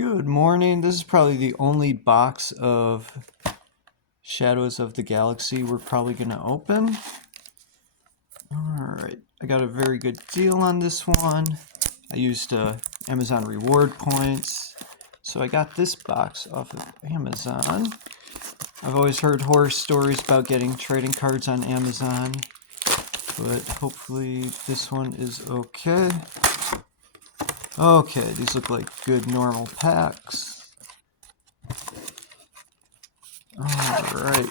Good morning. This is probably the only box of Shadows of the Galaxy we're probably going to open. Alright, I got a very good deal on this one. I used Amazon reward points. So I got this box off of Amazon. I've always heard horror stories about getting trading cards on Amazon, but hopefully this one is okay. Okay, these look like good normal packs. Alright.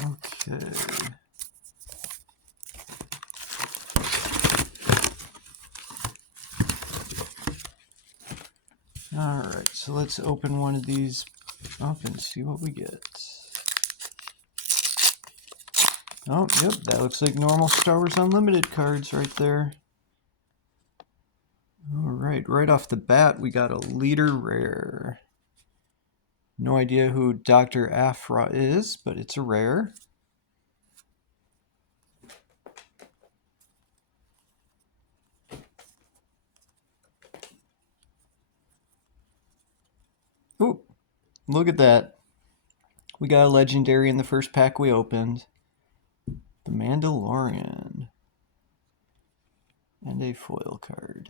Okay. Alright, so let's open one of these up and see what we get. Oh, yep, that looks like normal Star Wars Unlimited cards right there. Alright, right off the bat, we got a Leader Rare. No idea who Dr. Aphra is, but it's a rare. Ooh, look at that. We got a legendary in the first pack we opened. The Mandalorian. And a foil card.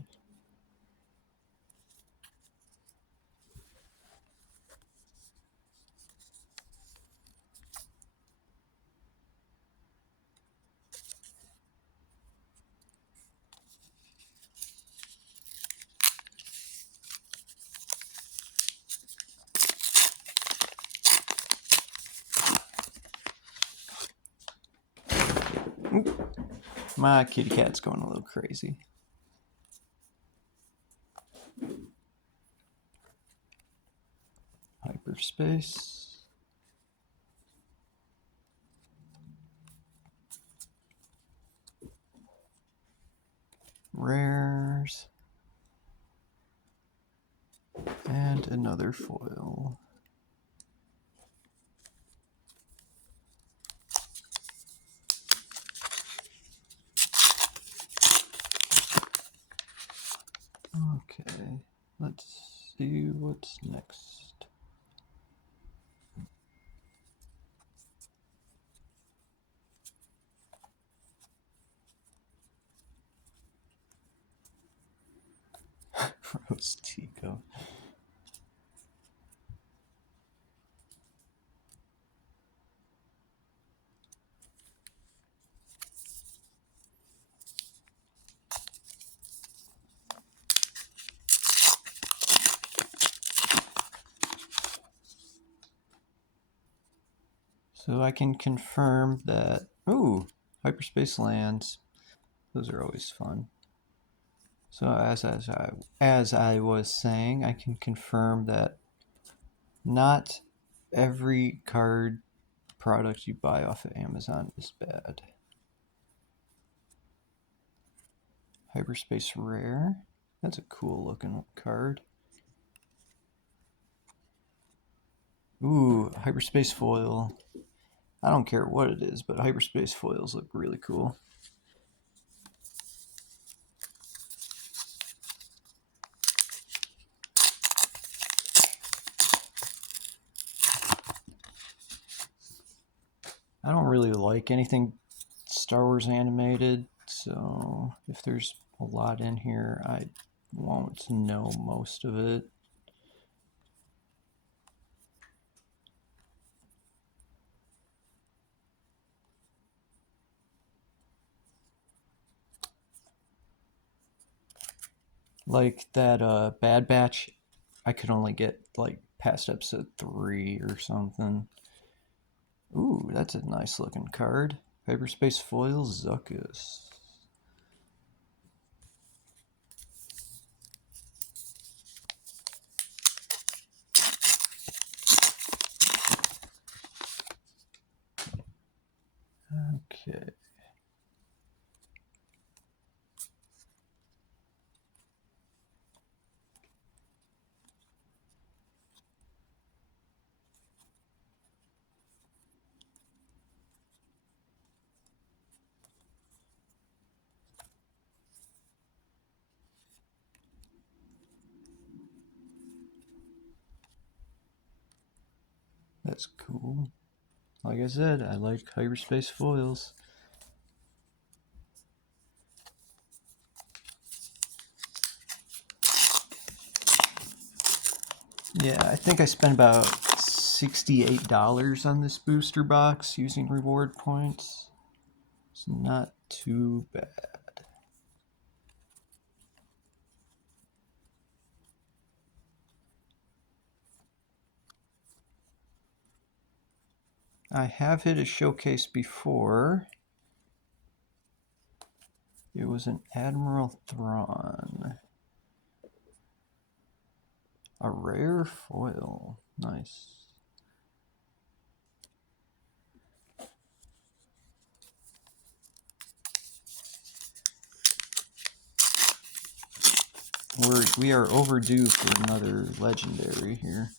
Ooh, my kitty cat's going a little crazy. Hyperspace. Rares. And another foil. Okay, let's see what's next. Rose Tico. So I can confirm that, ooh, hyperspace lands. Those are always fun. So as I was saying, I can confirm that not every card product you buy off of Amazon is bad. Hyperspace rare. That's a cool looking card. Ooh, hyperspace foil. I don't care what it is, but hyperspace foils look really cool. I don't really like anything Star Wars animated, so if there's a lot in here, I won't know most of it. Like that Bad Batch, I could only get like past episode 3 or something. Ooh, that's a nice looking card. Hyperspace foil Zuckuss. Okay. that's cool. Like I said, I like hyperspace foils. Yeah, I think I spent about $68 on this booster box using reward points. It's not too bad. I have hit a showcase before. It was an Admiral Thrawn. A rare foil. Nice. We are overdue for another legendary here.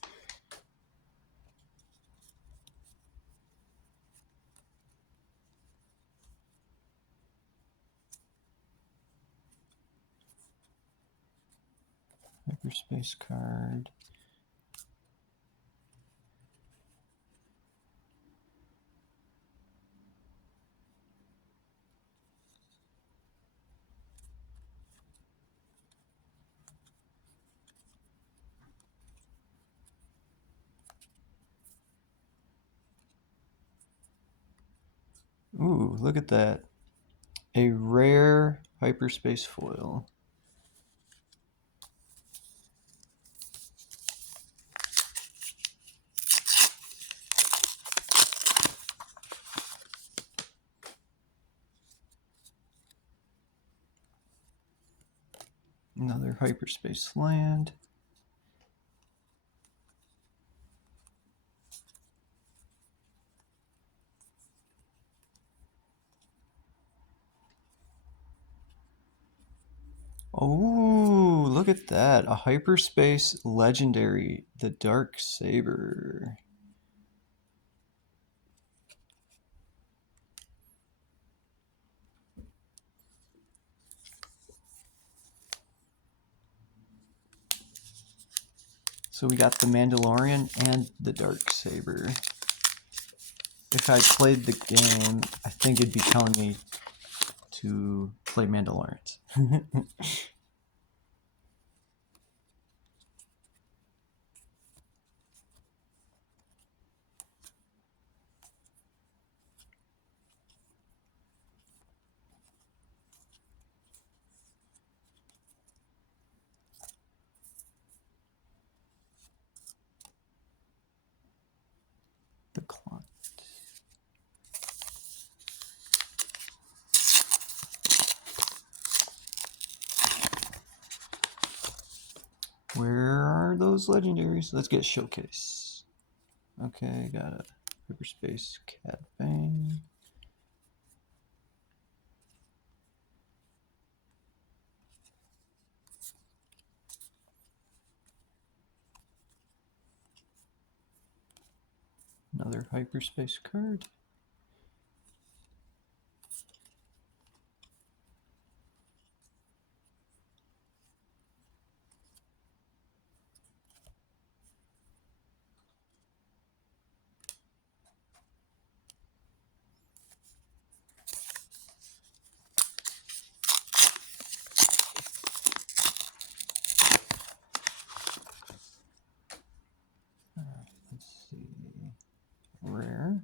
Hyperspace card. Ooh, look at that. A rare hyperspace foil. Another hyperspace land. Oh, look at that. A hyperspace legendary, the Dark Saber. So we got the Mandalorian and the Dark Saber. If I played the game, I think it'd be telling me to play Mandalorians. The clock. Where are those legendaries? Let's get showcase. Okay, got a hyperspace Cad Bane. Another hyperspace card. Let's see. Rare.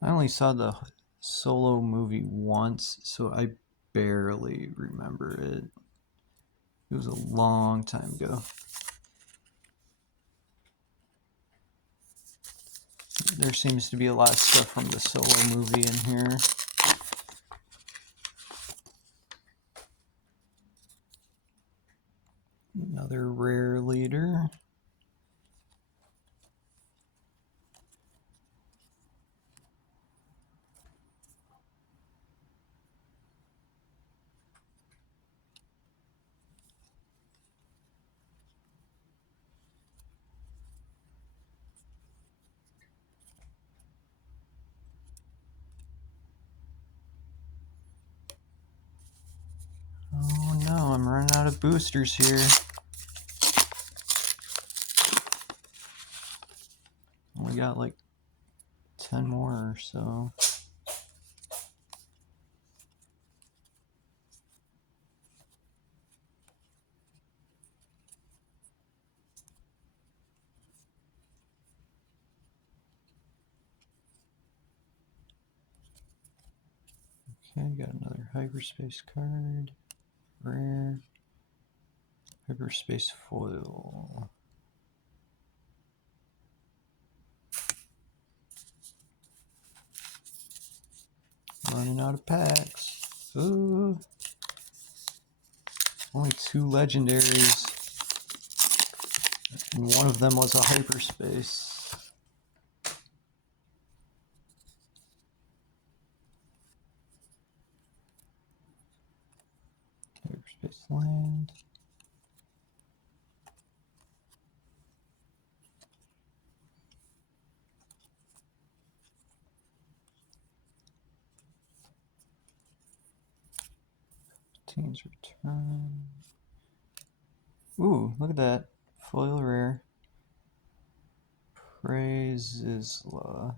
I only saw the Solo movie once, so I barely remember it. It was a long time ago. There seems to be a lot of stuff from the Solo movie in here. Another rare leader. running out of boosters here. We got like 10 more or so. Okay, got another hyperspace card. Rare. Hyperspace foil. Running out of packs. Ooh. Only 2 legendaries. And one of them was a hyperspace. Hyperspace land. Teams return. Ooh, look at that. Foil rare. Praise Isla.